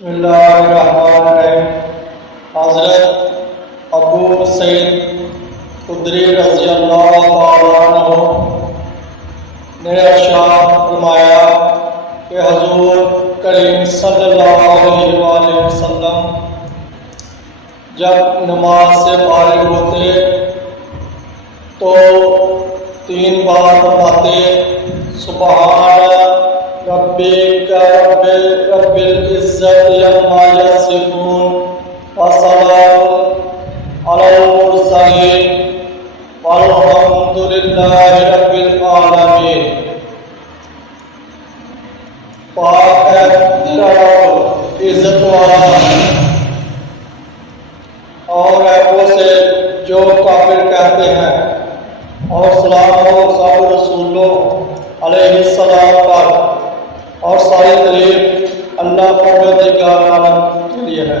بسم اللہ الرحمن الرحیم۔ حضرت ابو سعید خدری رضی اللہ تعالیٰ عنہ نے ارشاد فرمایا کہ حضور کریم صلی اللہ علیہ وآلہ وسلم جب نماز سے فارغ ہوتے تو 3 بار فرماتے سبحان ربک رب العزت عما یصفون وسلام علی المرسلین والحمد للہ رب العالمین۔ پاک ہے تیرا رب عزت والا اور ایبوں سے جو کافر کہتے ہیں، اور سلام ہو سب رسولوں علیہ السلام پر، اور ساری تعریف اللہ پروردگار عالم کے لیے ہے۔